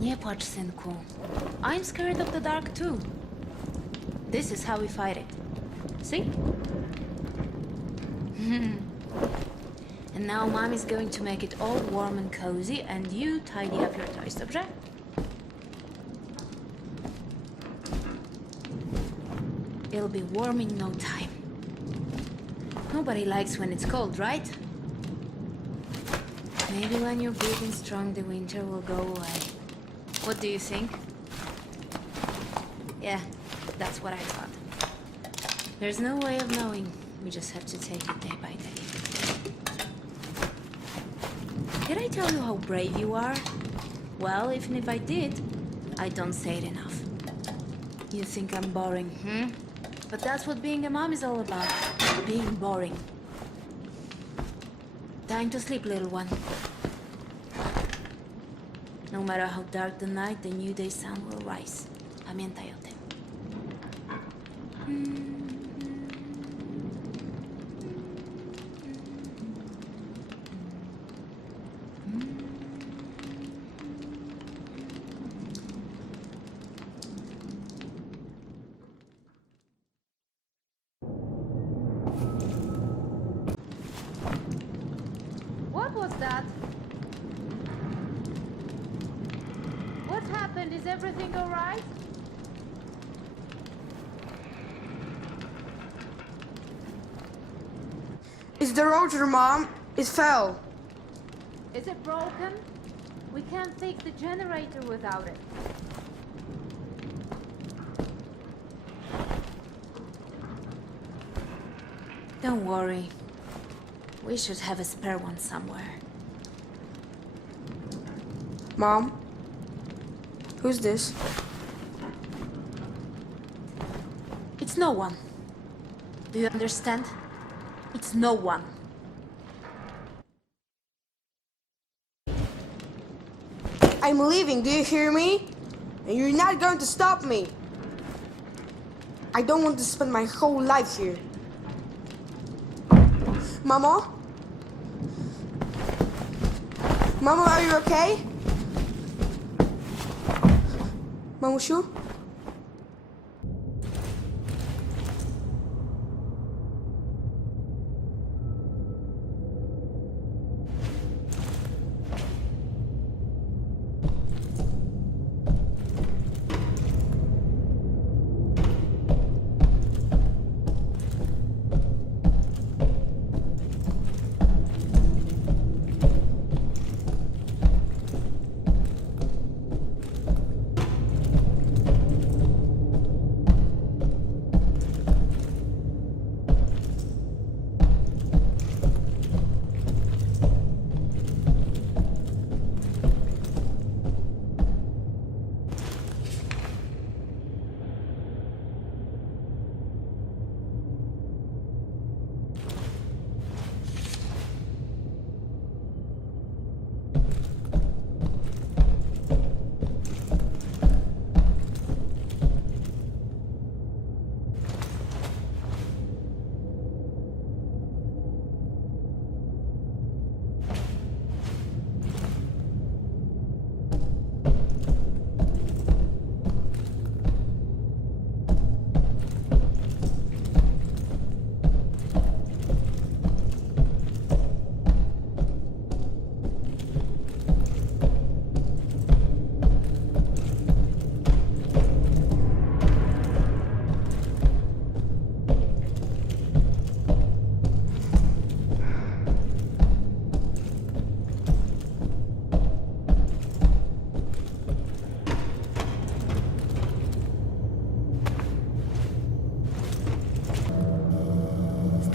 Nie płacz, synku. I'm scared of the dark too. This is how we fight it. See? And now Mommy's going to make it all warm and cozy, and you tidy up your toys, dobrze? It'll be warm in no time. Nobody likes when it's cold, right? Maybe when you're big and strong, the winter will go away. What do you think? Yeah, that's what I thought. There's no way of knowing. We just have to take it day by day. Did I tell you how brave you are? Well, even if I did, I don't say it enough. You think I'm boring, But that's what being a mom is all about. Being boring. Time to sleep, little one. No matter how dark the night, the new day sun will rise. Pamiętaj o tym. What was that? What happened? Is everything all right? It's the rotor, Mom. It fell. Is it broken? We can't fix the generator without it. Don't worry. We should have a spare one somewhere. Mom? Who's this? It's no one. Do you understand? It's no one. I'm leaving, do you hear me? And you're not going to stop me. I don't want to spend my whole life here. Mama? Mama, are you okay? Mamusiu?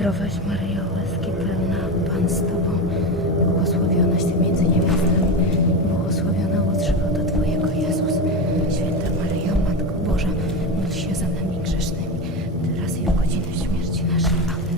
Zdrowaś Maryjo, łaski pełna, Pan z Tobą, błogosławionaś Ty między niewiastami, błogosławiona owoc żywota Twojego, Jezus. Święta Maryjo, Matko Boża, módl się za nami grzesznymi, teraz i w godzinę śmierci naszej. Amen.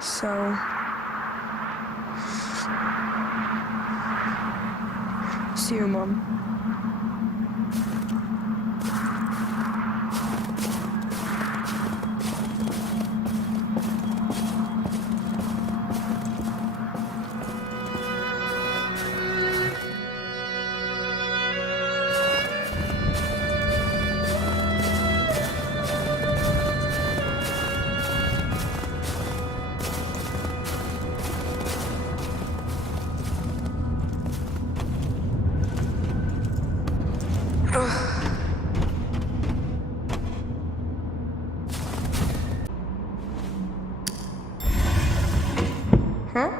So... See you, Mom. Huh?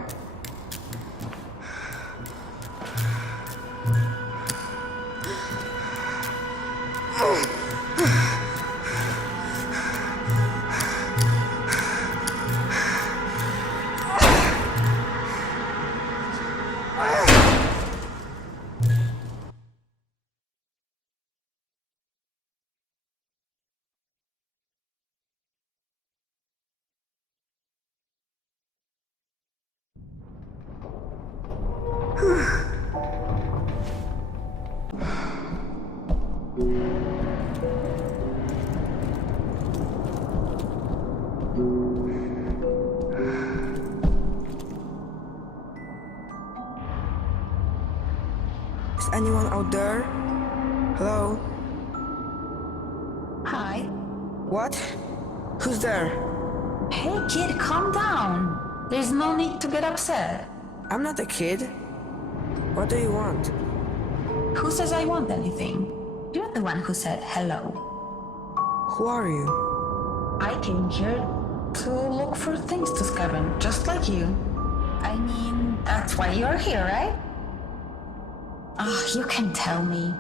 Is anyone out there? Hello? Hi. What? Who's there? Hey kid, calm down. There's no need to get upset. I'm not a kid. What do you want? Who says I want anything? You're the one who said hello. Who are you? I came here to look for things to scavenge, just like you. I mean, that's why you're here, right? Ah, you can tell me.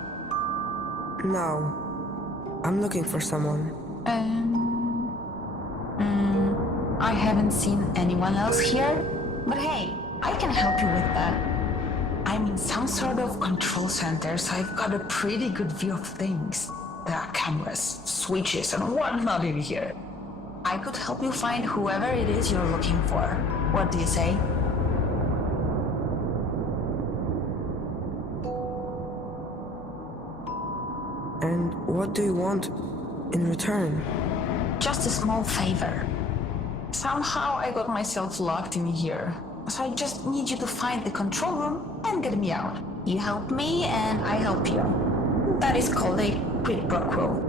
No. I'm looking for someone. I haven't seen anyone else here, but hey, I can help you with that. I'm in some sort of control center, so I've got a pretty good view of things. There are cameras, switches, and whatnot in here. I could help you find whoever it is you're looking for. What do you say? And what do you want in return? Just a small favor. Somehow I got myself locked in here, so I just need you to find the control room and get me out. You help me and I help you. That is called a quid pro quo.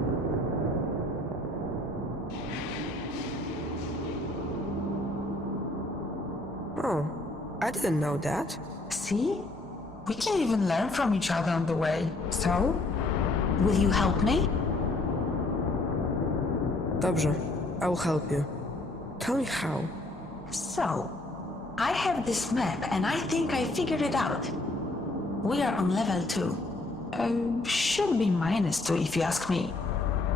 Oh, I didn't know that. See? We can even learn from each other on the way. So, will you help me? Dobrze, I will help you. Tell me how. So, I have this map and I think I figured it out. We are on level 2. Should be -2 if you ask me.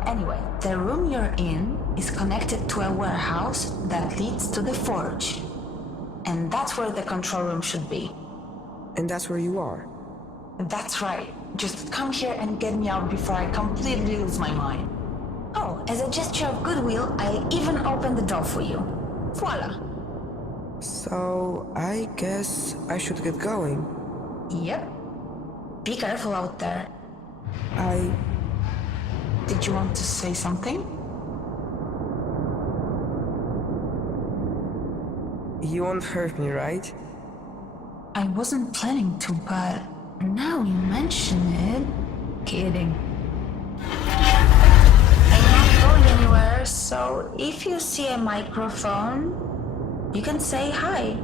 Anyway, the room you're in is connected to a warehouse that leads to the forge. And that's where the control room should be. And that's where you are. That's right. Just come here and get me out before I completely lose my mind. Oh, as a gesture of goodwill, I even opened the door for you. Voila. So, I guess I should get going. Yep. Be careful out there. Did you want to say something? You won't hurt me, right? I wasn't planning to, but now you mention it. Kidding. I'm not going anywhere, so if you see a microphone, you can say hi,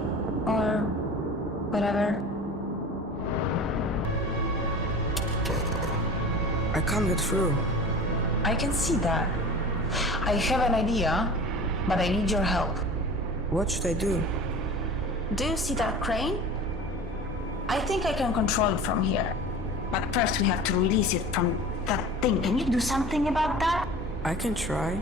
or whatever. I can't get through. I can see that. I have an idea, but I need your help. What should I do? Do you see that crane? I think I can control it from here. But first we have to release it from that thing. Can you do something about that? I can try.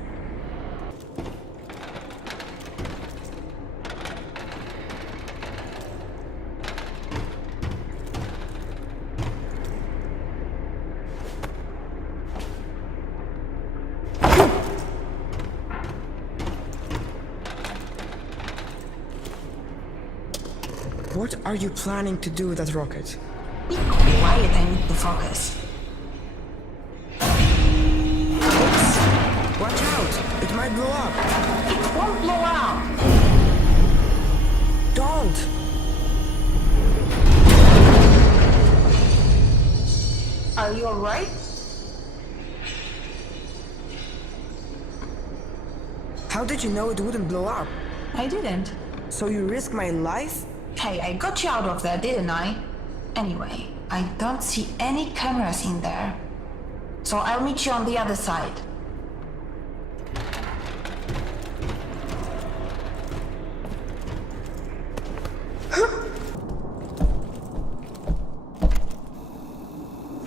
What are you planning to do with that rocket? Be quiet, I need to focus. Watch out! It might blow up! It won't blow up! Don't! Are you alright? How did you know it wouldn't blow up? I didn't. So you risk my life? Hey, I got you out of there, didn't I? Anyway, I don't see any cameras in there. So I'll meet you on the other side.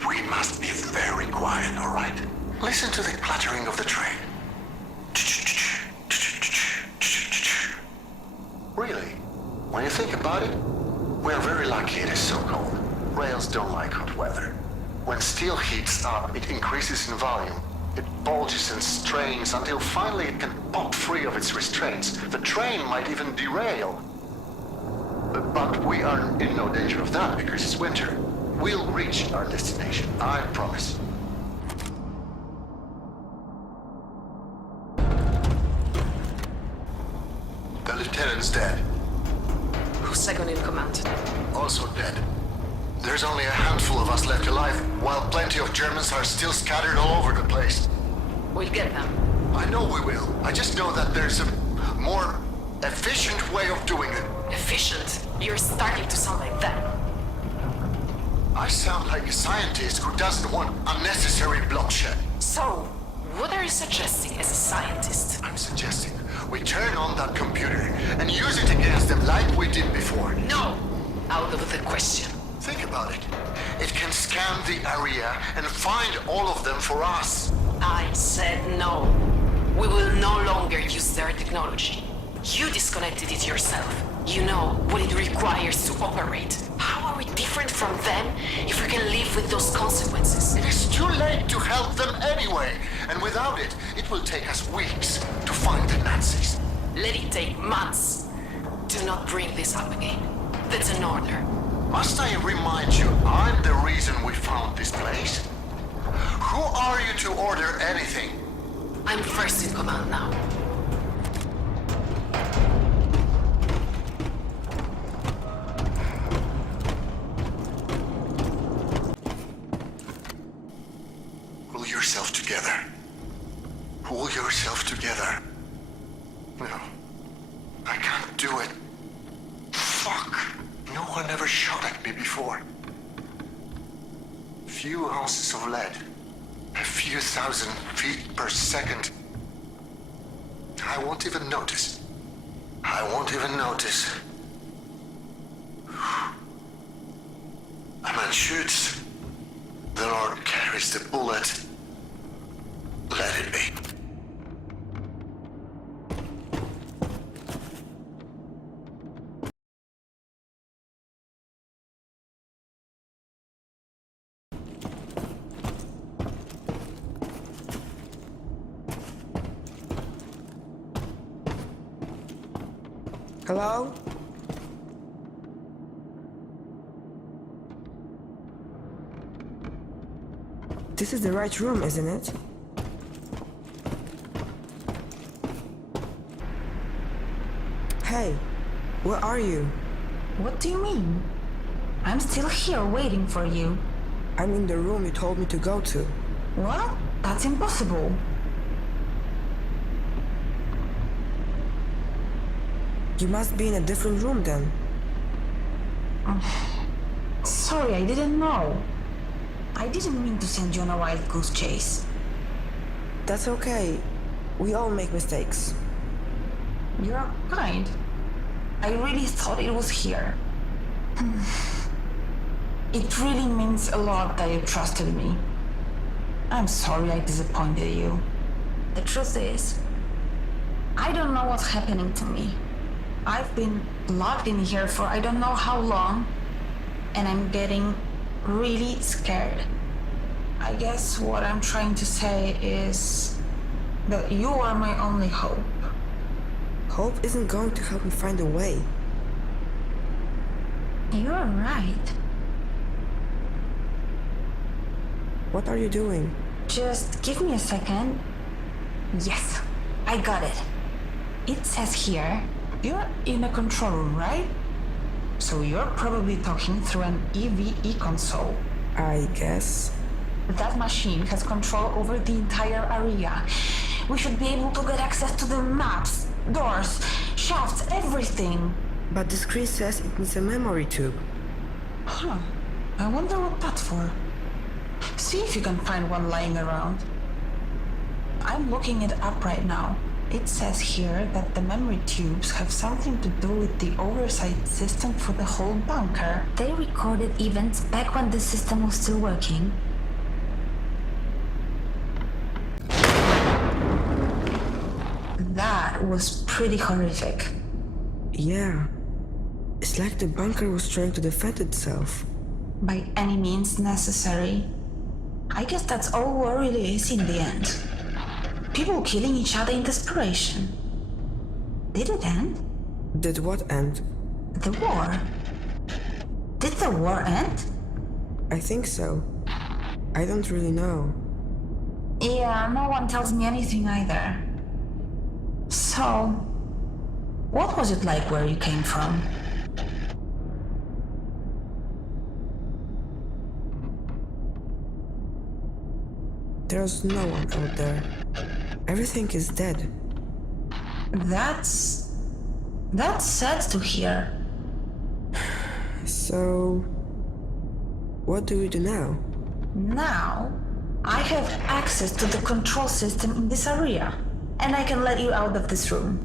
We must be very quiet, all right? Listen to the clattering of the train. Really, when you think about it, we're very lucky it is so cold. Rails don't like hot weather. When steel heats up, it increases in volume. It bulges and strains until finally it can pop free of its restraints. The train might even derail. But we are in no danger of that because it's winter. We'll reach our destination, I promise. The lieutenant's dead. Who's second in command? Also dead. There's only a handful of us left alive, while plenty of Germans are still scattered all over the place. We'll get them. I know we will. I just know that there's a more efficient way of doing it. Efficient? You're starting to sound like that. I sound like a scientist who doesn't want unnecessary bloodshed. So, what are you suggesting as a scientist? I'm suggesting we turn on that computer and use it against them like we did before. No! Out of the question. Think about it. It can scan the area and find all of them for us. I said no. We will no longer use their technology. You disconnected it yourself. You know what it requires to operate. How are we different from them if we can live with those consequences? It is too late to help them anyway, and without it, it will take us weeks to find the Nazis. Let it take months. Do not bring this up again. That's an order. Must I remind you, I'm the reason we found this place? Who are you to order anything? I'm first in command now. Pull yourself together. Pull yourself together. No, I can't do it. Fuck. No one ever shot at me before. Few ounces of lead. A few thousand feet per second. I won't even notice. I won't even notice. A man shoots. The Lord carries the bullet. let it be. Hello? This is the right room, isn't it? Hey, where are you? What do you mean? I'm still here waiting for you. I'm in the room you told me to go to. What? That's impossible. You must be in a different room then. Sorry, I didn't know. I didn't mean to send you on a wild goose chase. That's okay. We all make mistakes. You're kind. I really thought it was here. It really means a lot that you trusted me. I'm sorry I disappointed you. The truth is, I don't know what's happening to me. I've been locked in here for I don't know how long, and I'm getting really scared. I guess what I'm trying to say is that you are my only hope. Hope isn't going to help me find a way. You're right. What are you doing? Just give me a second. Yes, I got it. It says here, you're in a control room, right? So you're probably talking through an EVE console. I guess. That machine has control over the entire area. We should be able to get access to the maps, doors, shafts, everything. But the screen says it needs a memory tube. Huh. I wonder what that's for. See if you can find one lying around. I'm looking it up right now. It says here that the memory tubes have something to do with the oversight system for the whole bunker. They recorded events back when the system was still working. That was pretty horrific. Yeah. It's like the bunker was trying to defend itself. By any means necessary. I guess that's all war really is in the end. People killing each other in desperation. Did it end? Did what end? The war. Did the war end? I think so. I don't really know. Yeah, no one tells me anything either. So, what was it like where you came from? There's no one out there. Everything is dead. That's sad to hear. So, what do we do now? Now, I have access to the control system in this area, and I can let you out of this room.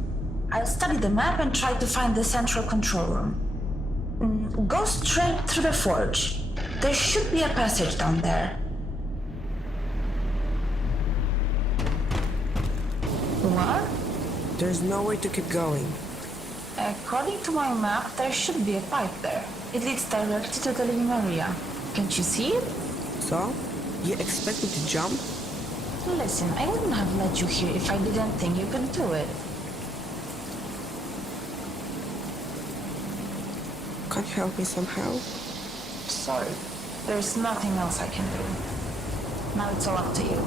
I'll study the map and try to find the central control room. Go straight through the forge. There should be a passage down there. What? There's no way to keep going. According to my map, there should be a pipe there. It leads directly to the living area. Can't you see it? So? You expect me to jump? Listen, I wouldn't have let you here if I didn't think you could do it. Can't you help me somehow? Sorry, there's nothing else I can do. Now it's all up to you.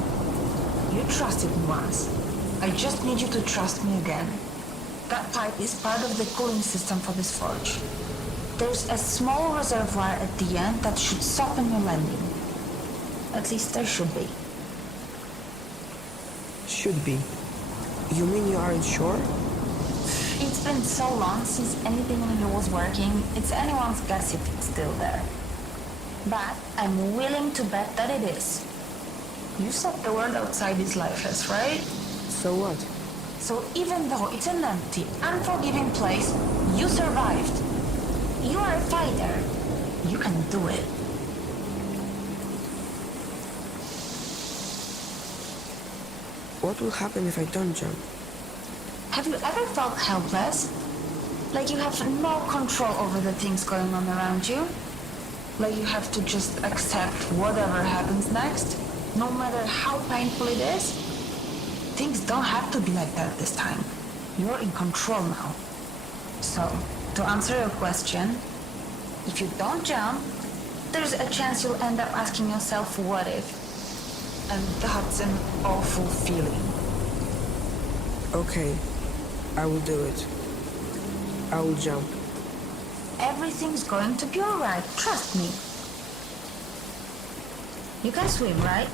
You trusted me once. I just need you to trust me again. That pipe is part of the cooling system for this forge. There's a small reservoir at the end that should soften your landing. At least there should be. Should be. You mean you aren't sure? It's been so long since anything in here was working, it's anyone's guess if it's still there. But I'm willing to bet that it is. You said the world outside is lifeless, right? So what? So even though it's an empty, unforgiving place, you survived. You are a fighter. You can do it. What will happen if I don't jump? Have you ever felt helpless? Like you have no control over the things going on around you? Like you have to just accept whatever happens next, no matter how painful it is? Things don't have to be like that this time. You're in control now. So, to answer your question, if you don't jump, there's a chance you'll end up asking yourself, what if? And that's an awful feeling. Okay, I will do it. I will jump. Everything's going to be alright, trust me. You can swim, right?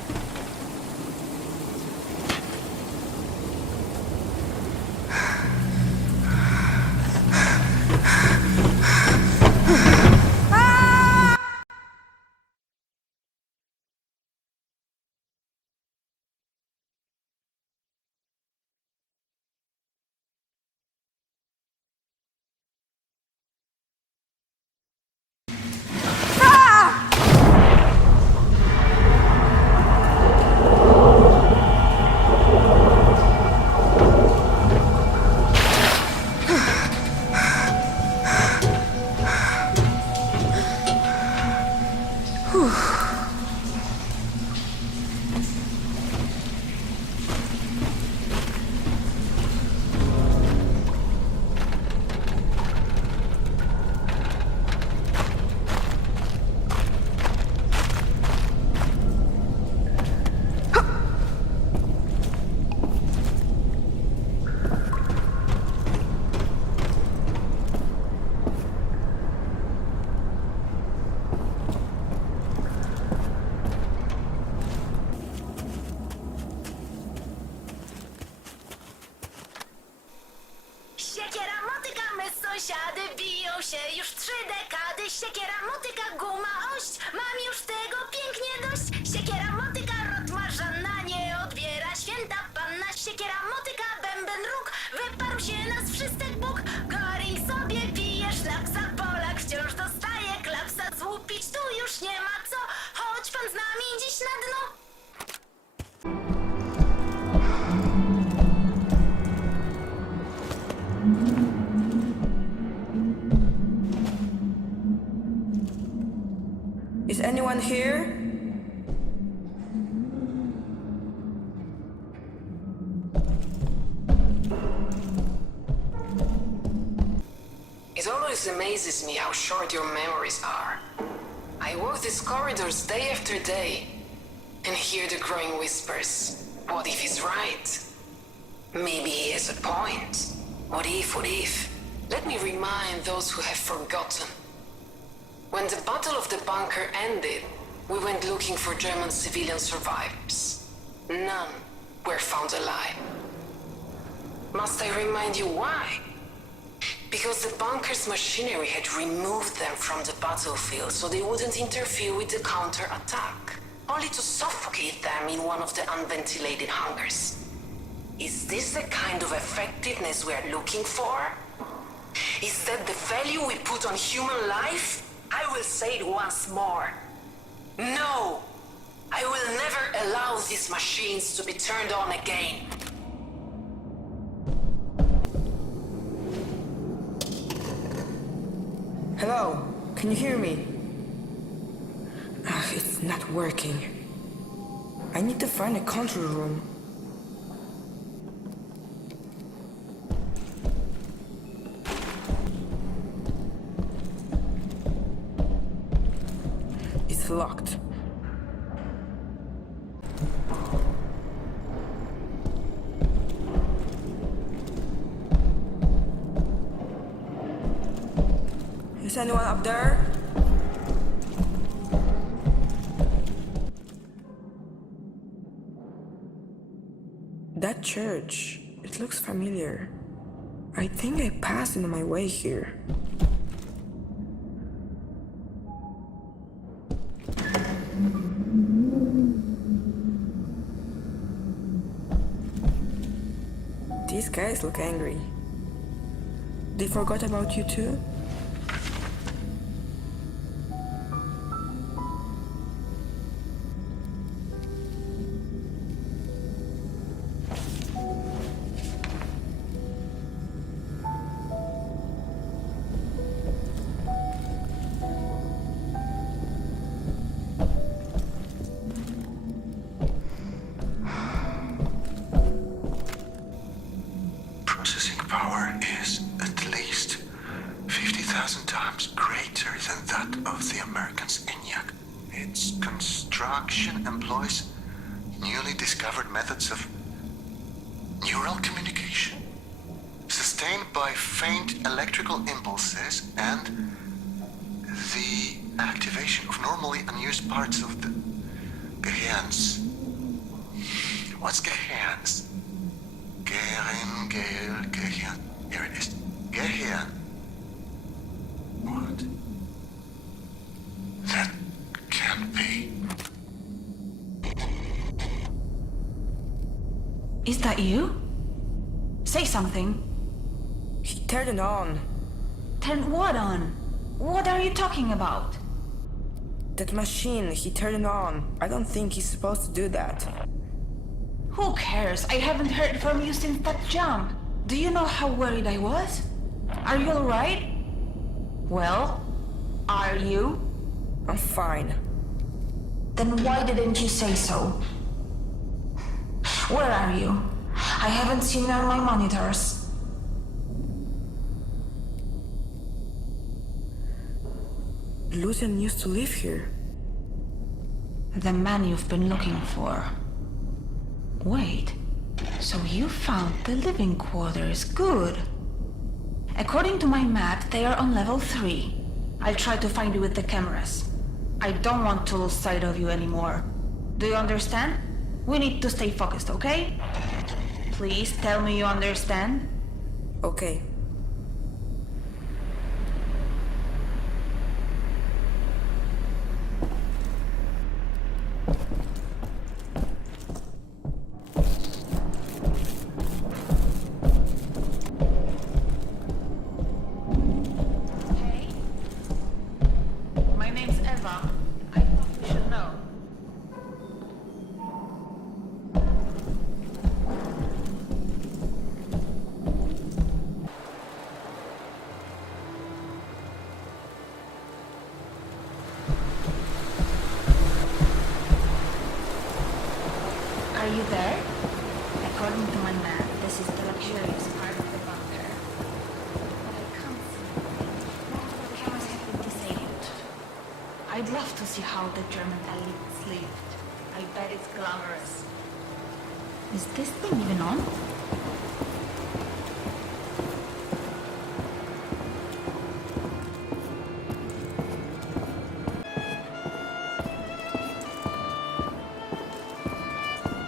Siekiera motyka, my sąsiady biją się już 3 dekady. Siekiera motyka, guma, ość, mam już tego pięknie dość. Siekiera motyka, rot ma żadna nie odbiera. Święta panna, siekiera motyka, bęben róg. Wyparł się nas wszystek Bóg. Goring sobie pije szlapsa, Polak wciąż dostaje klapsa. Złupić tu już nie ma co, chodź pan z nami dziś na dno. Is anyone here? It always amazes me how short your memories are. I walk these corridors day after day and hear the growing whispers. What if he's right? Maybe he has a point. What if, what if? Let me remind those who have forgotten. When the Battle of the Bunker ended, we went looking for German civilian survivors. None were found alive. Must I remind you why? Because the bunker's machinery had removed them from the battlefield so they wouldn't interfere with the counter-attack, only to suffocate them in one of the unventilated hangars. Is this the kind of effectiveness we are looking for? Is that the value we put on human life? I will say it once more. No! I will never allow these machines to be turned on again. Hello? Can you hear me? It's not working. I need to find a control room. It's locked. Is anyone up there? That church, it looks familiar. I think I passed it on my way here. These guys look angry. They forgot about you too? its construction employs newly discovered methods of neural communication, sustained by faint electrical impulses and the activation of normally unused parts of the Gehirns. What's Gehirns? Gehirn. Here it is. Gehirn. What? That can't be. Is that you? Say something. He turned it on. Turn what on? What are you talking about? That machine, he turned it on. I don't think he's supposed to do that. Who cares? I haven't heard from you since that jump. Do you know how worried I was? Are you alright? Well, are you? I'm fine. Then why didn't you say so? Where are you? I haven't seen you on my monitors. Lucian used to live here. The man you've been looking for. Wait, so you found the living quarters. Good. According to my map, they are on level 3. I'll try to find you with the cameras. I don't want to lose sight of you anymore. Do you understand? We need to stay focused, okay? Please tell me you understand. Okay. Hey. My name's Eva. I thought you should know. Are you there? According to my map, this is the luxurious part of the bunker. But I can't see anything. Most of the cameras have been disabled. I'd love to see how the German elites lived. I bet it's glamorous. Is this thing even on?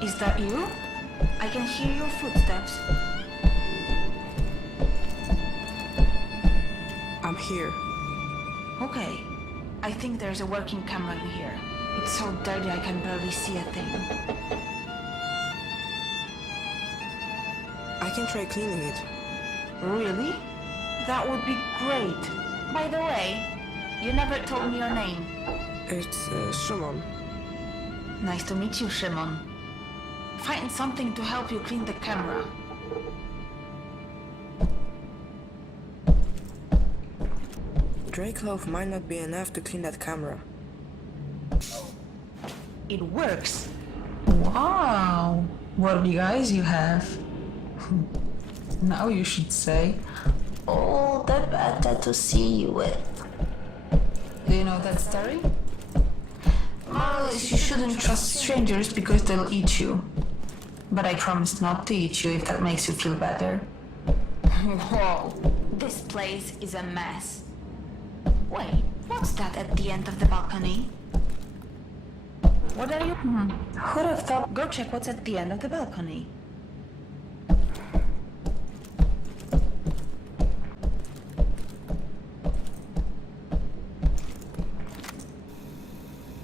Is that you? I can hear your footsteps. I'm here. Okay. I think there's a working camera in here. It's so dirty I can barely see a thing. I can try cleaning it. Really? That would be great. By the way, you never told me your name. It's Shimon. Nice to meet you, Shimon. Find something to help you clean the camera. Drake loaf might not be enough to clean that camera. It works. Wow, what big eyes you have. Now you should say, all the better to see you with. Do you know that story? More or less, you shouldn't trust strangers because they'll eat you. But I promise not to eat you if that makes you feel better. Whoa, this place is a mess. Wait, what's that at the end of the balcony? What are you? Who'd have thought? Go check what's at the end of the balcony.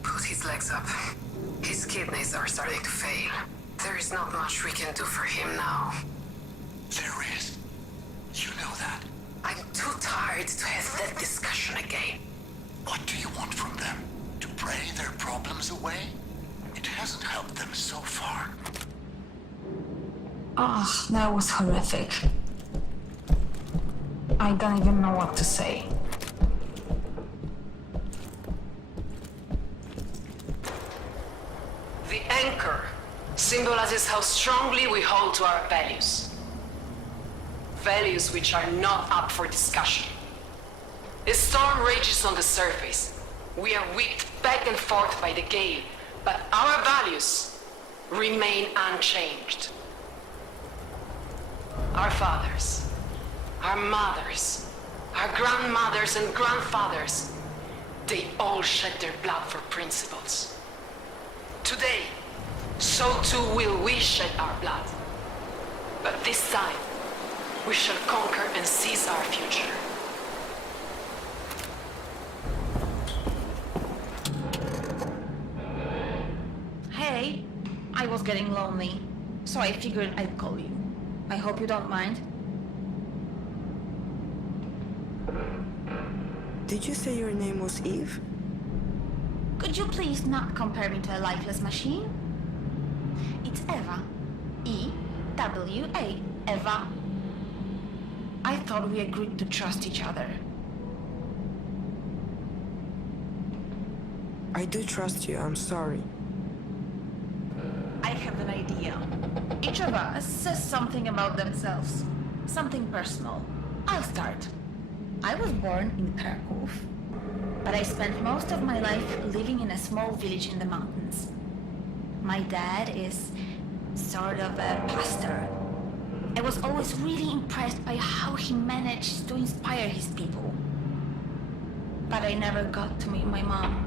Put his legs up. His kidneys are starting to fail. There is not much we can do for him now. There is. You know that. I'm too tired to have that discussion again. What do you want from them? To pray their problems away? It hasn't helped them so far. Ah, that was horrific. I don't even know what to say. The anchor symbolizes how strongly we hold to our values. Values which are not up for discussion. A storm rages on the surface. We are whipped back and forth by the gale, but our values remain unchanged. Our fathers, our mothers, our grandmothers and grandfathers, they all shed their blood for principles. Today, so too will we shed our blood. But this time, we shall conquer and seize our future. Hey, I was getting lonely, so I figured I'd call you. I hope you don't mind. Did you say your name was Eve? Could you please not compare me to a lifeless machine? It's Eva. E-W-A. Eva. I thought we agreed to trust each other. I do trust you, I'm sorry. I have an idea. Each of us says something about themselves. Something personal. I'll start. I was born in Krakow, but I spent most of my life living in a small village in the mountains. My dad is sort of a pastor. I was always really impressed by how he managed to inspire his people. But I never got to meet my mom.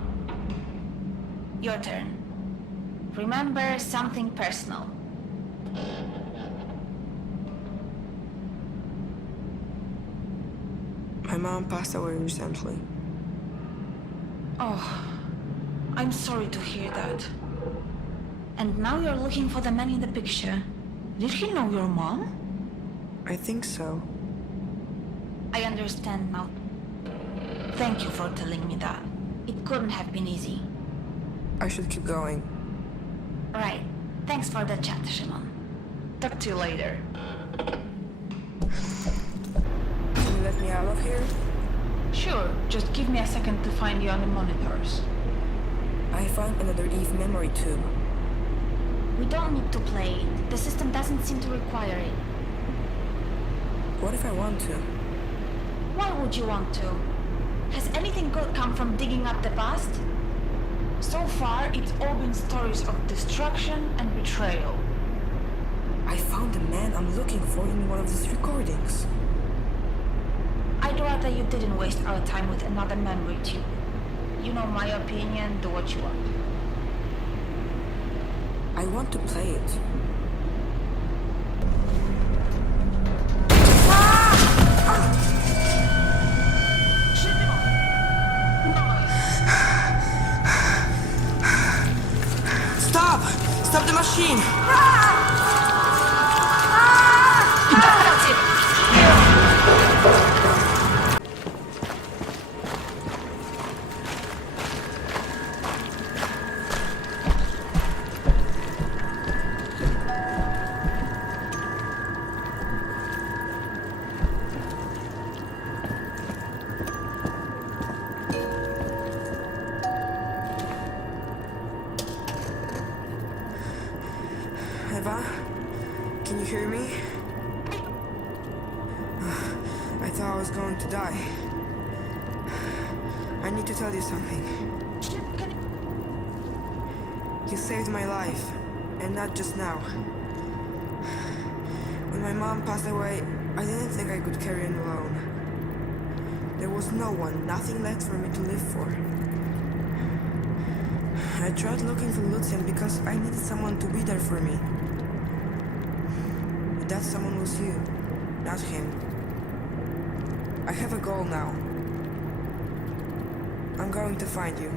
Your turn. Remember something personal. My mom passed away recently. Oh, I'm sorry to hear that. And now you're looking for the man in the picture. Did he know your mom? I think so. I understand now. Thank you for telling me that. It couldn't have been easy. I should keep going. Right. Thanks for the chat, Shimon. Talk to you later. Can you let me out of here? Sure, just give me a second to find you on the monitors. I found another Eve memory tube. We don't need to play it. The system doesn't seem to require it. What if I want to? Why would you want to? Has anything good come from digging up the past? So far, it's all been stories of destruction and betrayal. I found the man I'm looking for in one of these recordings. I'd rather you didn't waste our time with another memory tube. You know my opinion, do what you want. I want to play it. Stop! Stop the machine! That's it! Eva, can you hear me? I thought I was going to die. I need to tell you something. You saved my life, and not just now. When my mom passed away, I didn't think I could carry on alone. There was no one, nothing left for me to live for. I tried looking for Lucian because I needed someone to be there for me. But that someone was you, not him. I have a goal now. I'm going to find you.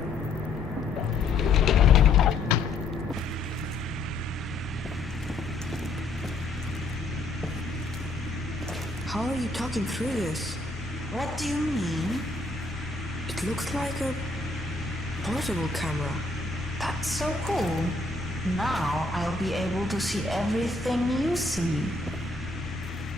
How are you talking through this? What do you mean? It looks like a portable camera. That's so cool. Now I'll be able to see everything you see.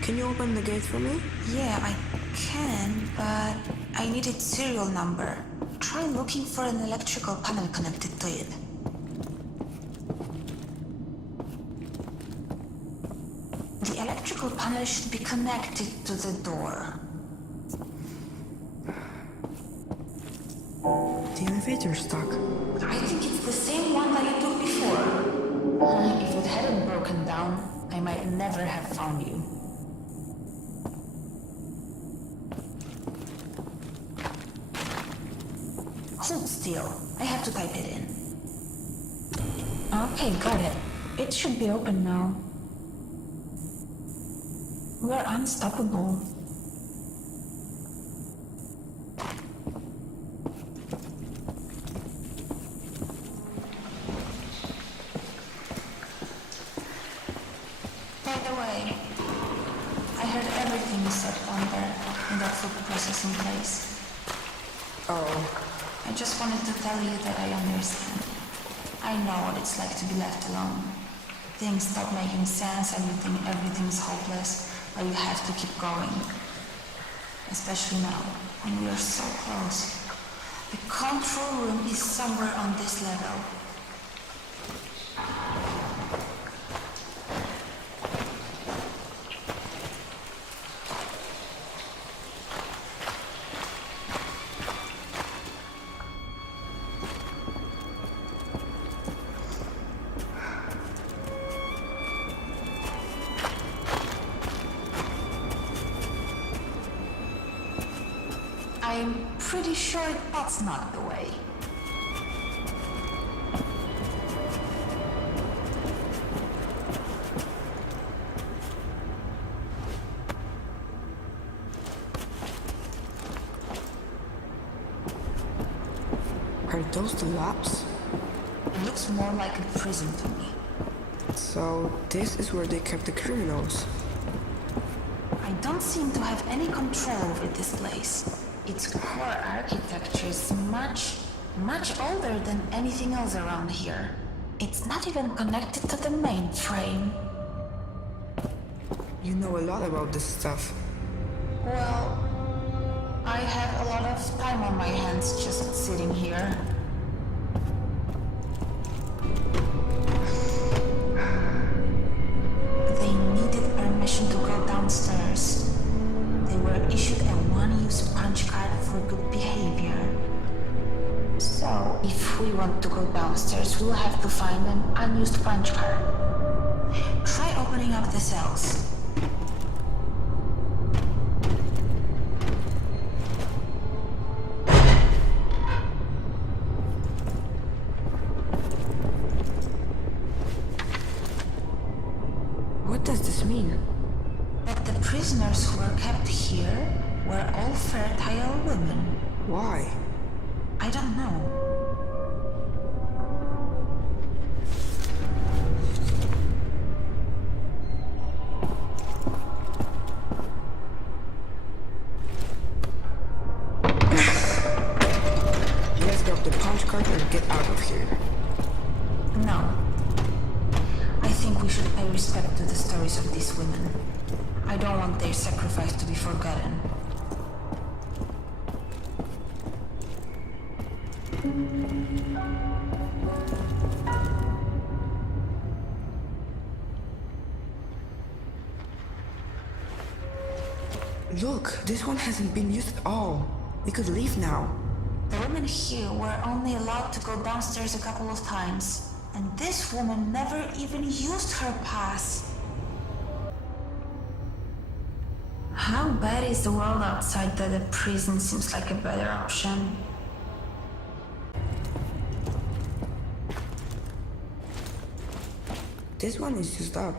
Can you open the gate for me? Yeah, I can, but I need its serial number. Try looking for an electrical panel connected to it. The electrical panel should be connected to the door. Do you elevator stuck. I think it's the same one that you took before. If it hadn't broken down, I might never have found you. Hold still. I have to type it in. Okay, got it. It should be open now. We're unstoppable. By the way, I heard everything you said down there in that food processing place. Oh, I just wanted to tell you that I understand. I know what it's like to be left alone. Things stop making sense and you think everything's hopeless, but you have to keep going. Especially now, when we are so close. The control room is somewhere on this level. I'm pretty sure that's not the way. are those the labs? It looks more like a prison to me. So this is where they kept the criminals. I don't seem to have any control over this place. Its core architecture is much older than anything else around here. It's not even connected to the mainframe. You know a lot about this stuff. Well, I have a lot of time on my hands just sitting here. They needed permission to go downstairs. They were issued a one-use punch card for good behavior. So, if we want to go downstairs, we'll have to find an unused punch card. Try opening up the cells. What does this mean? That the prisoners who were kept here were all fertile women. Why? I don't know. Let's grab the punch card and get out of here. No. I think we should pay respect to the stories of these women. I don't want their sacrifice to be forgotten. Look, this one hasn't been used at all. We could leave now. The women here were only allowed to go downstairs a couple of times. And this woman never even used her pass. How bad is the world outside that a prison seems like a better option? This one is used up.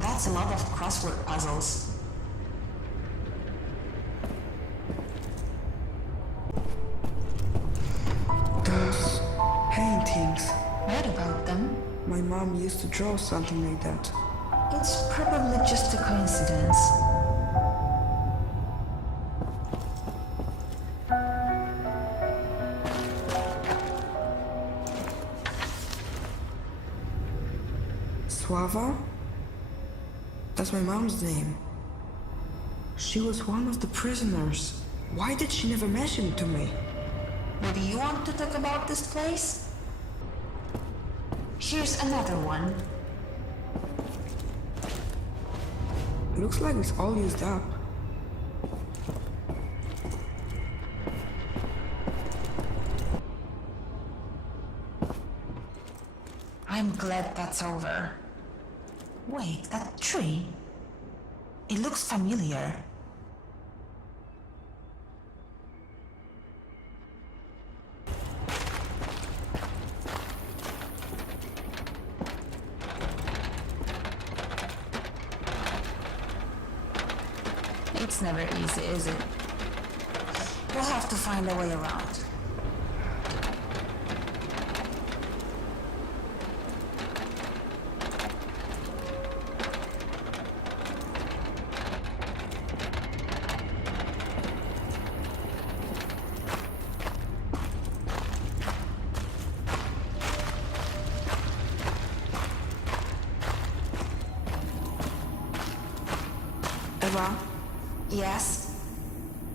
That's a lot of crossword puzzles. Those paintings. What about them? My mom used to draw something like that. It's probably just a coincidence. Suava? That's my mom's name. She was one of the prisoners. Why did she never mention it to me? What do you want to talk about this place? Here's another one. Looks like it's all used up. I'm glad that's over. Wait, that tree? It looks familiar. It's never easy, is it? We'll have to find a way around. Eva, Yes?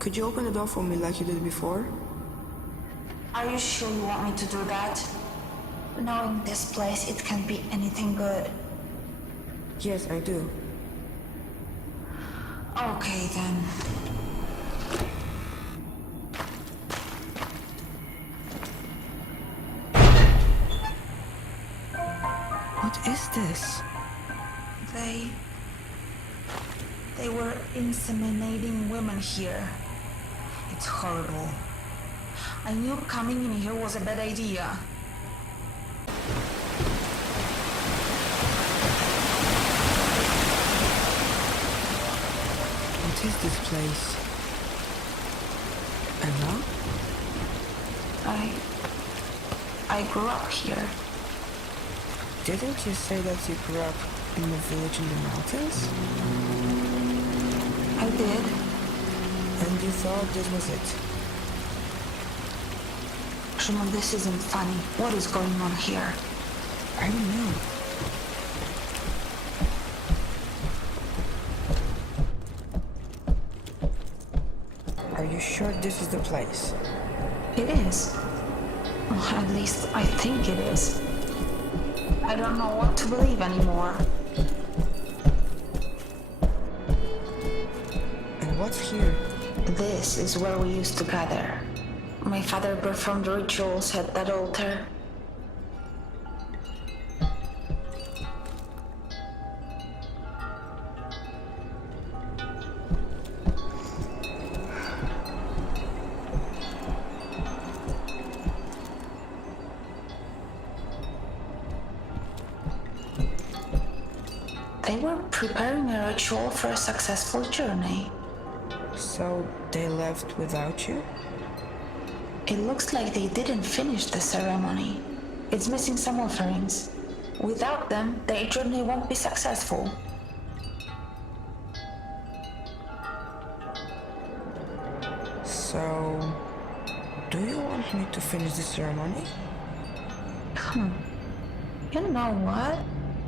could you open the door for me like you did before? Are you sure you want me to do that? Knowing this place, it can't be anything good. Yes, I do. Okay, then. What is this? They were inseminating women here. It's horrible. I knew coming in here was a bad idea. What is this place? Eva? I grew up here. Didn't you say that you grew up in a village in the mountains? I did. And you thought this was it? Shimon, this isn't funny. What is going on here? I don't know. Are you sure this is the place? It is. Well, at least I think it is. I don't know what to believe anymore. And what's here? This is where we used to gather. My father performed rituals at that altar. They were preparing a ritual for a successful journey. So they left without you? It looks like they didn't finish the ceremony. It's missing some offerings. Without them, their journey won't be successful. So, do you want me to finish the ceremony? You know what?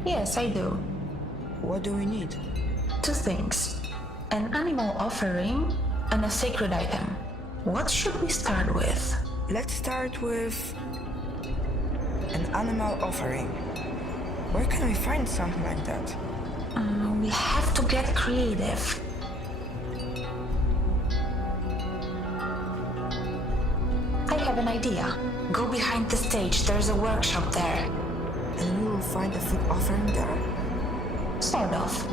Yes, I do. What do we need? 2 things. An animal offering and a sacred item. What should we start with? Let's start with an animal offering. Where can we find something like that? We have to get creative. I have an idea. Go behind the stage, there's a workshop there. And we will find a food offering there? Sort of.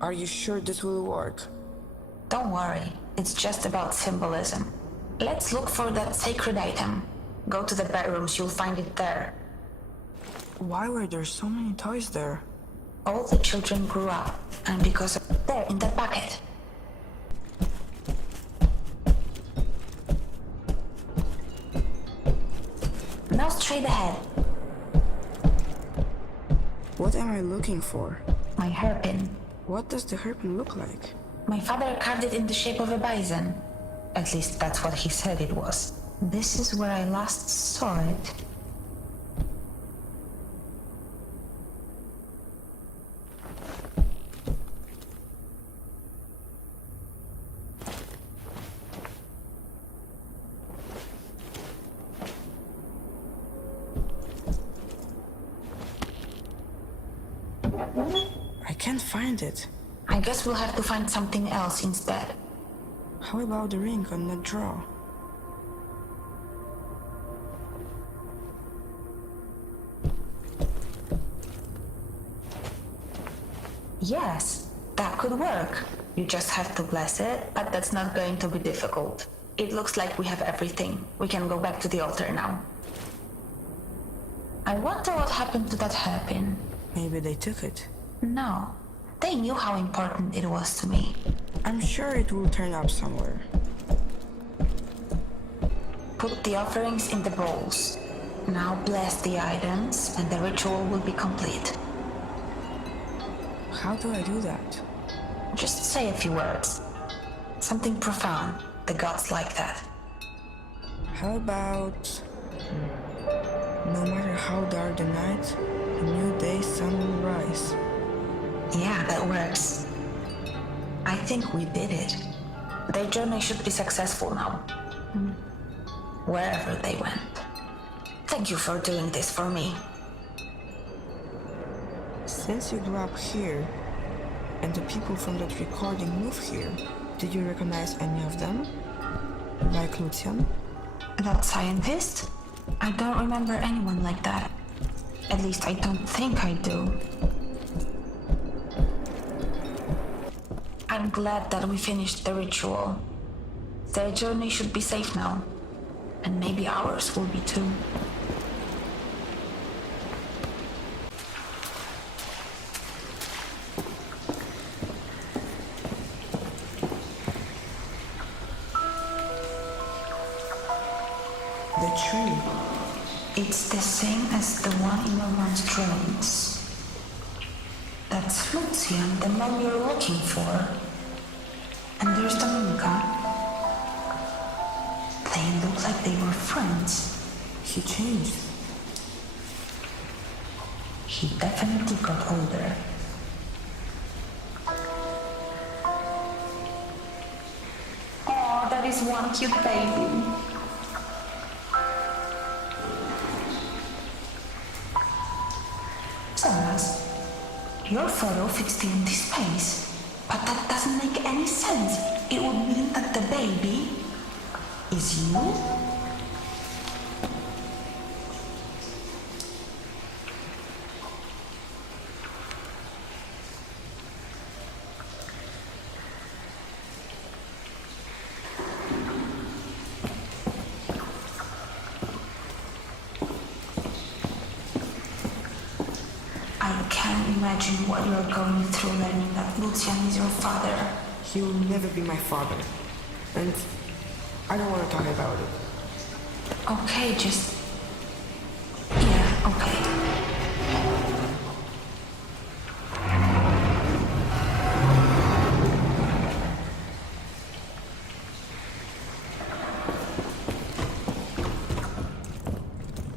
Are you sure this will work? Don't worry, it's just about symbolism. Let's look for that sacred item. Go to the bedrooms, you'll find it there. Why were there so many toys there? All the children grew up, and because of they're in the bucket. Now straight ahead. What am I looking for? My hairpin. What does the hairpin look like? My father carved it in the shape of a bison. At least that's what he said it was. This is where I last saw it. I can't find it. I guess we'll have to find something else instead. How about the ring on the drawer? Yes, that could work. You just have to bless it, but that's not going to be difficult. It looks like we have everything. We can go back to the altar now. I wonder what happened to that hairpin. Maybe they took it. No, they knew how important it was to me. I'm sure it will turn up somewhere. Put the offerings in the bowls. Now bless the items and the ritual will be complete. How do I do that? Just say a few words. Something profound. The gods like that. How about... No matter how dark the night, a new day sun will rise. Yeah, that works. I think we did it. Their journey should be successful now. Wherever they went. Thank you for doing this for me. Since you grew up here, and the people from that recording moved here, did you recognize any of them? Like Lucian? That scientist? I don't remember anyone like that. At least I don't think I do. I'm glad that we finished the ritual. Their journey should be safe now. And maybe ours will be too. The tree. It's the same as the one in your mom's drawings. That's Lucian, the man you're looking for. And there's Dominica. They look like they were friends. He changed. He definitely got older. Oh, that is one cute baby. Soras, your photo fits the empty space, but that doesn't make any sense. It would mean that the baby is you? I can't imagine what you're going through learning that Lucian is your father. He will never be my father. And I don't want to talk about it. Okay, just... Yeah, okay.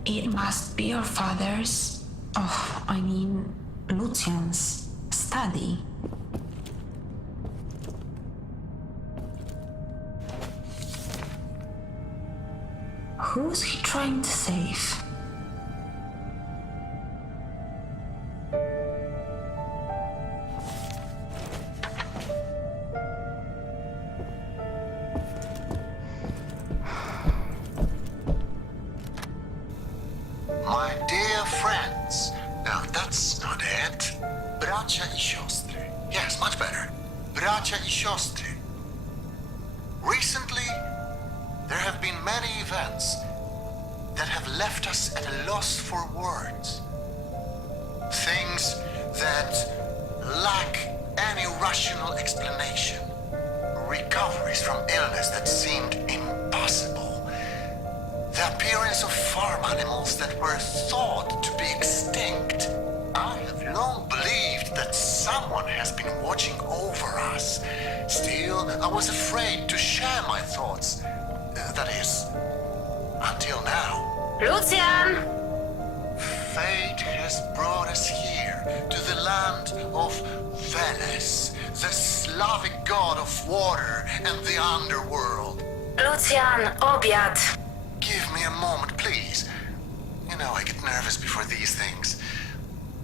It must be your father's... Oh, I mean, Lucian's study. Who's he trying to save? My dear friends, now that's not it. Bracia I siostry. Yes, much better. Bracia I siostry. Recently, there have been many events that have left us at a loss for words. Things that lack any rational explanation. Recoveries from illness that seemed impossible. The appearance of farm animals that were thought to be extinct. I have long believed that someone has been watching over us. Still, I was afraid to share my thoughts. That is, until now. Lucian! Fate has brought us here, to the land of Veles, the Slavic god of water and the underworld. Lucian, obiad. Give me a moment, please. You know, I get nervous before these things.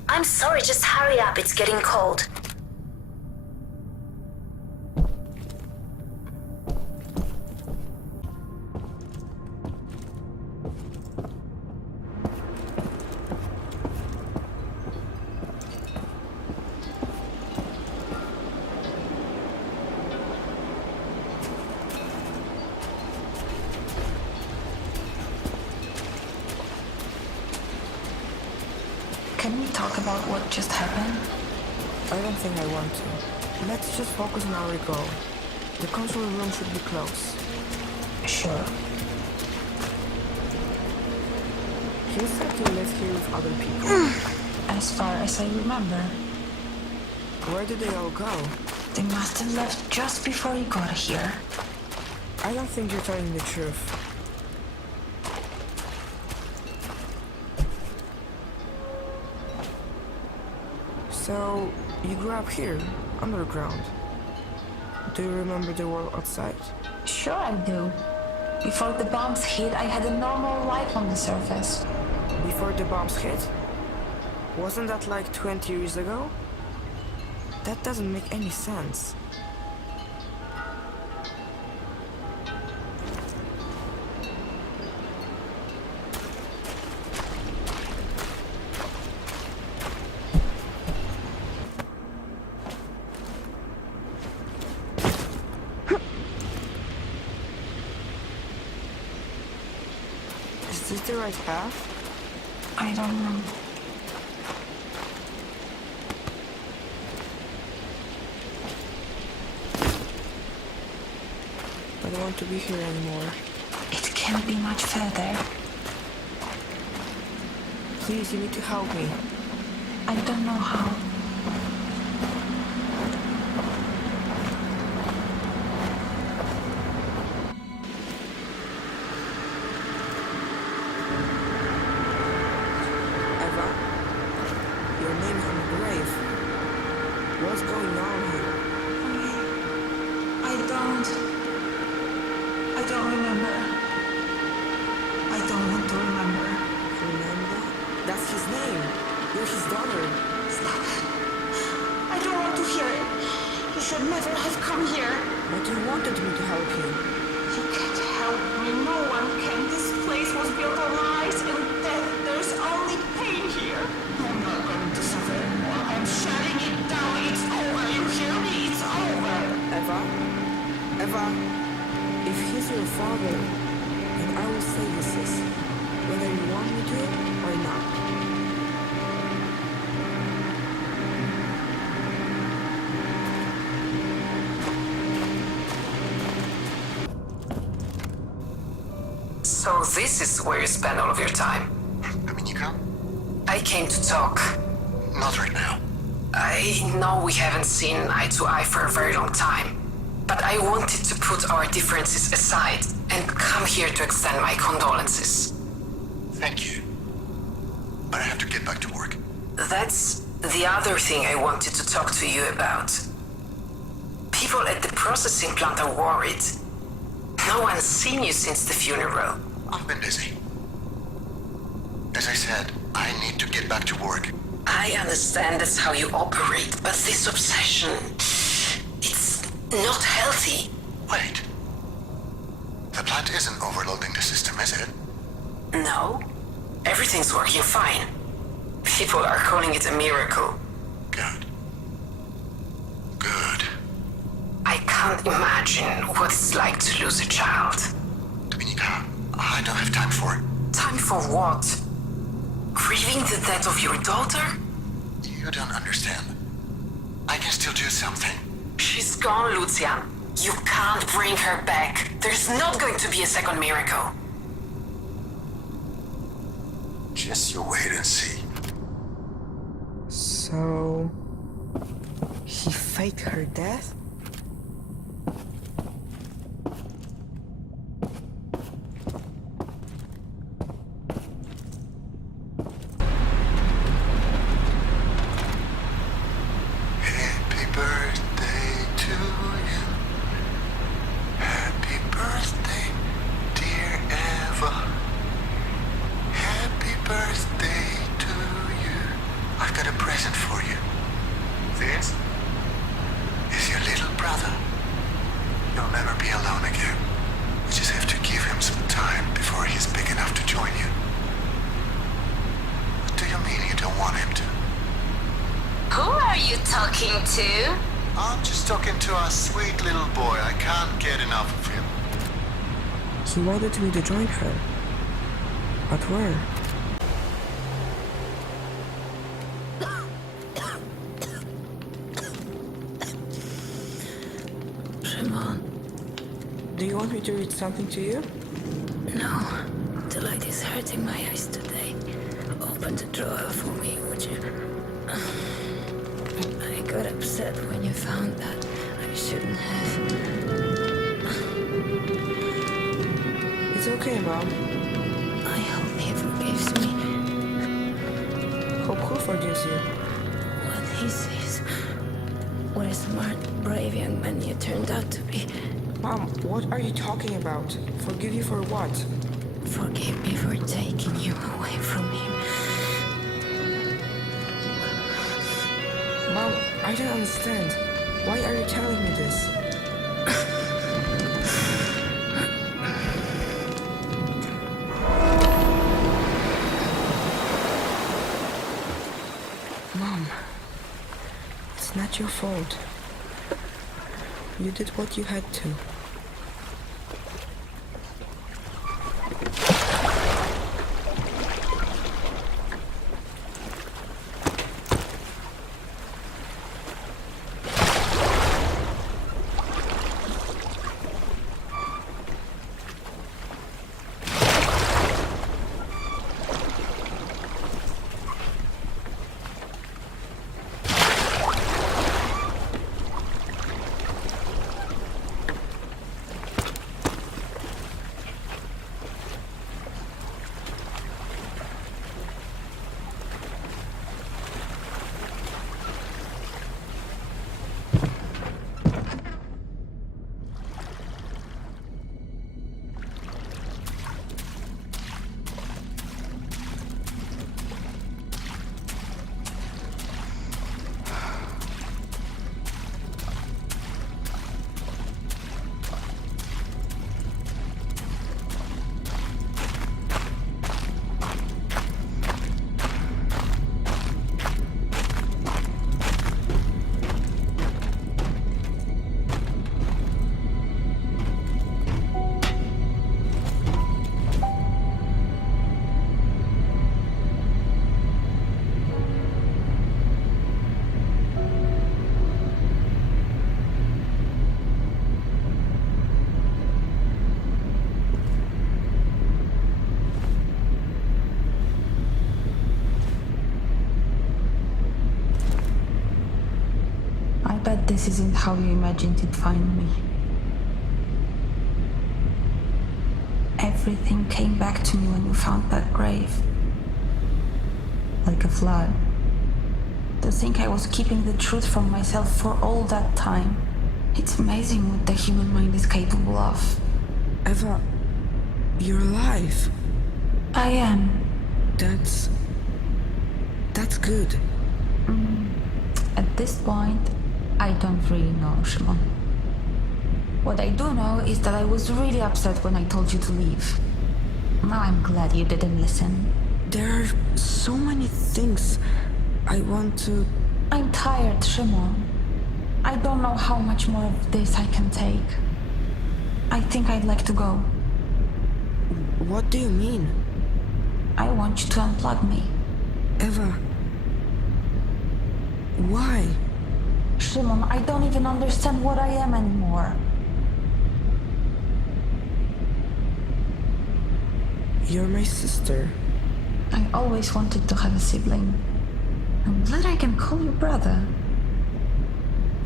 I'm sorry, just hurry up, it's getting cold. Can we talk about what just happened? I don't think I want to. Let's just focus on our goal. The control room should be close. Sure. He said he lives here with other people. As far as I remember, Where did they all go? they must have left just before you got here. I don't think you're telling the truth. So, you grew up here, underground. Do you remember the world outside? Sure I do. Before the bombs hit, I had a normal life on the surface. Before the bombs hit? Wasn't that like 20 years ago? That doesn't make any sense. Is this the right path? I don't know. I don't want to be here anymore. It can't be much further. Please, you need to help me. I don't know how. Eva, your name is on the grave. What's going on here? I don't remember. I don't want to remember. Remember? That's his name. You're his daughter. Stop. I don't want to hear it. You should never have come here. But you wanted me to help you. You can't help me. No one can. This place was built on lies and death. There's only pain here. I'm not going to suffer anymore. I'm shutting it down. It's over. You hear me? It's over. Eva? Eva? If he's your father, then I will say this is, whether you want me to or not. So this is where you spend all of your time. Dominica? I came to talk. Not right now. I know we haven't seen eye to eye for a very long time, but I wanted to put our differences aside and come here to extend my condolences. Thank you. But I have to get back to work. That's the other thing I wanted to talk to you about. People at the processing plant are worried. No one's seen you since the funeral. I've been busy. As I said, I need to get back to work. I understand that's how you operate, but this obsession, it's not healthy. Wait. The plant isn't overloading the system, is it? No, everything's working fine. People are calling it a miracle. Good. Good. I can't imagine what it's like to lose a child. Dominica, I don't have time for it. Time for what? Grieving the death of your daughter? You don't understand. I can still do something. She's gone, Lucian. You can't bring her back. There's not going to be a second miracle. Just you wait and see. So... he faked her death? Happy birthday to you. Happy birthday, dear Eva. Happy birthday to you. I've got a talking to? I'm just talking to a sweet little boy. I can't get enough of him. He wanted me to join her. But where? Shimon, Do you want me to read something to you? no. The light is hurting my eyes today. Open the drawer for me, would you? I got upset when you found that. I shouldn't have. It's okay, Mom. I hope he forgives me. Hope who forgives you? What he sees. What a smart, brave young man you turned out to be. Mom, what are you talking about? Forgive you for what? Forgive me for taking you away from him. Mom, I don't understand. Why are you telling me this? Mom, it's not your fault. You did what you had to. But this isn't how you imagined you'd find me. Everything came back to me when you found that grave. Like a flood. To think I was keeping the truth from myself for all that time. It's amazing what the human mind is capable of. Eva, you're alive. I am. That's good. At this point, I don't really know, Shimon. What I do know is that I was really upset when I told you to leave. Now I'm glad you didn't listen. There are so many things I want to... I'm tired, Shimon. I don't know how much more of this I can take. I think I'd like to go. What do you mean? I want you to unplug me. Eva... Why? Shimon, I don't even understand what I am anymore. You're my sister. I always wanted to have a sibling. I'm glad I can call you brother.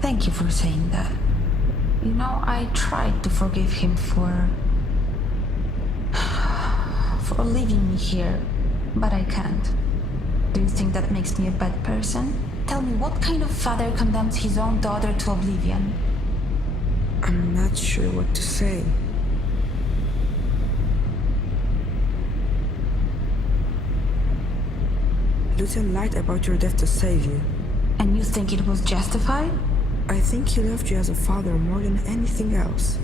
Thank you for saying that. You know, I tried to forgive him for leaving me here, but I can't. Do you think that makes me a bad person? Tell me, what kind of father condemns his own daughter to oblivion? I'm not sure what to say. Lucian lied about your death to save you. And you think it was justified? I think he loved you as a father more than anything else.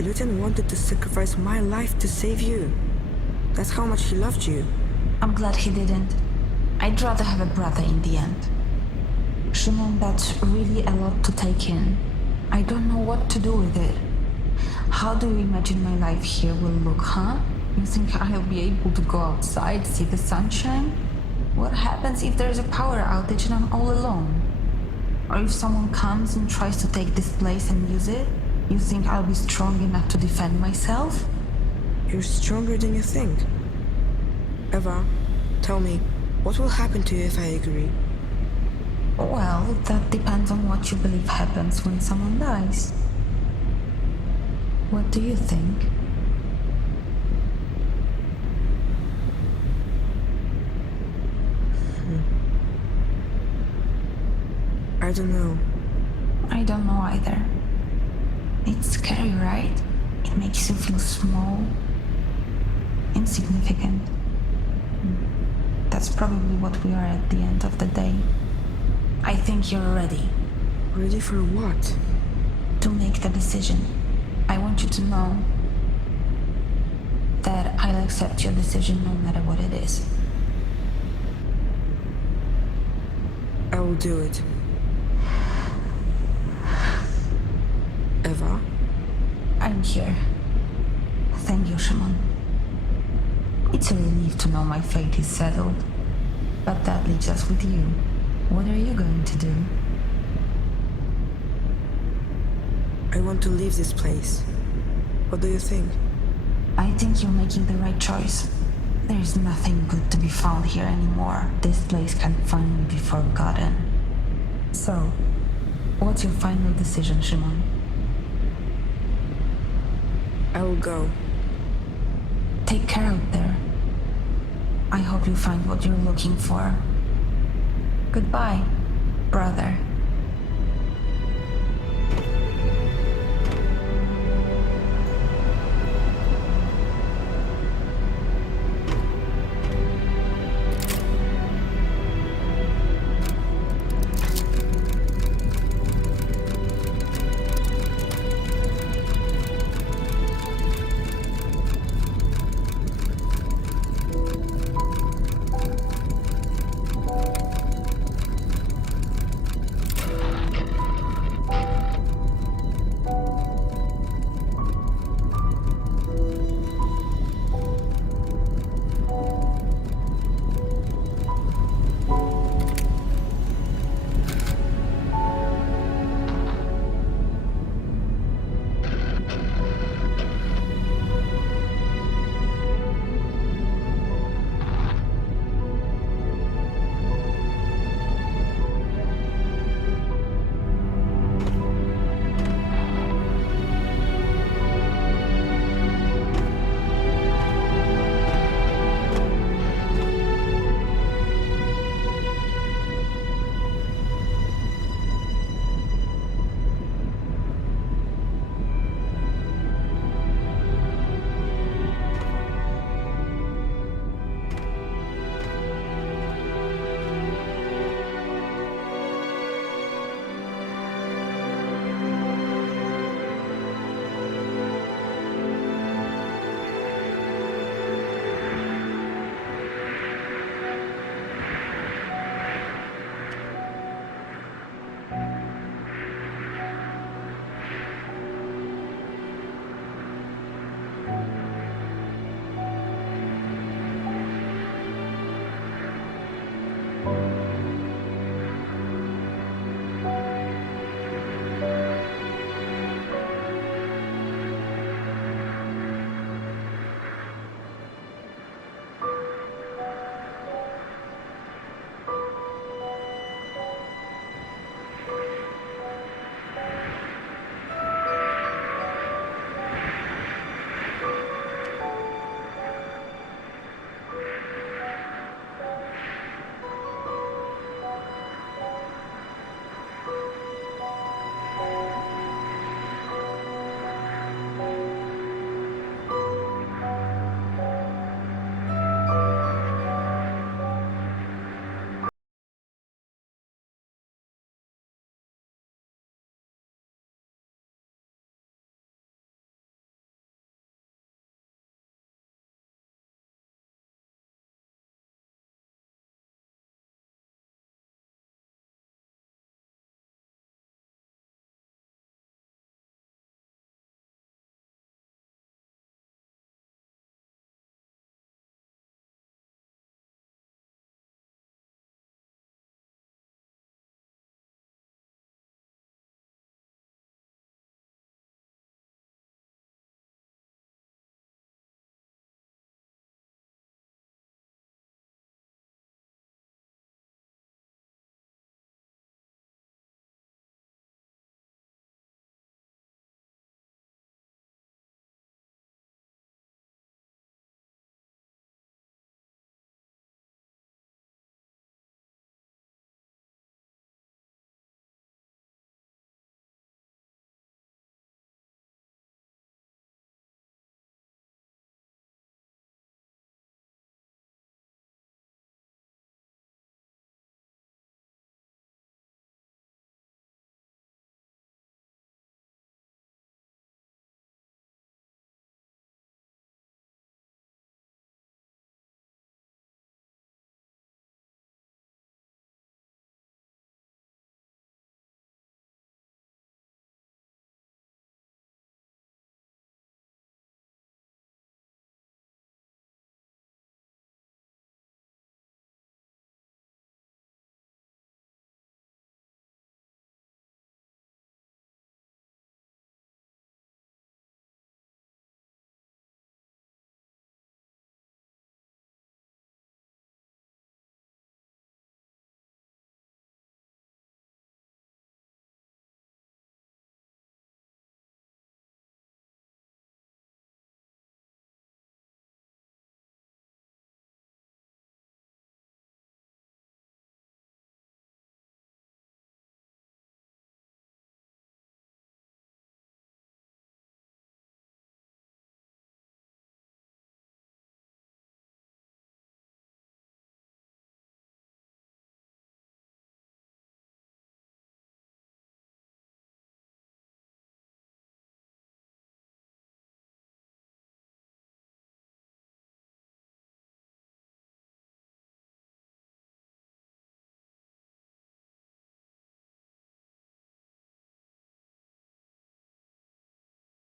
Lucian wanted to sacrifice my life to save you. That's how much he loved you. I'm glad he didn't. I'd rather have a brother in the end. Shimon, that's really a lot to take in. I don't know what to do with it. How do you imagine my life here will look, huh? You think I'll be able to go outside, see the sunshine? What happens if there's a power outage and I'm all alone? Or if someone comes and tries to take this place and use it? You think I'll be strong enough to defend myself? You're stronger than you think. Eva, tell me, what will happen to you if I agree? Well, that depends on what you believe happens when someone dies. What do you think? I don't know. I don't know either. It's scary, right? It makes you feel small, insignificant. That's probably what we are at the end of the day. I think you're ready Ready for what? to make the decision. I want you to know that I'll accept your decision no matter what it is. I will do it. Eva? I'm here. Thank you, Shimon. It's a relief to know my fate is settled. But that leaves us with you. What are you going to do? I want to leave this place. What do you think? I think you're making the right choice. There's nothing good to be found here anymore. This place can finally be forgotten. So, what's your final decision, Shimon? I will go. Take care out there. I hope you find what you're looking for. Goodbye, brother.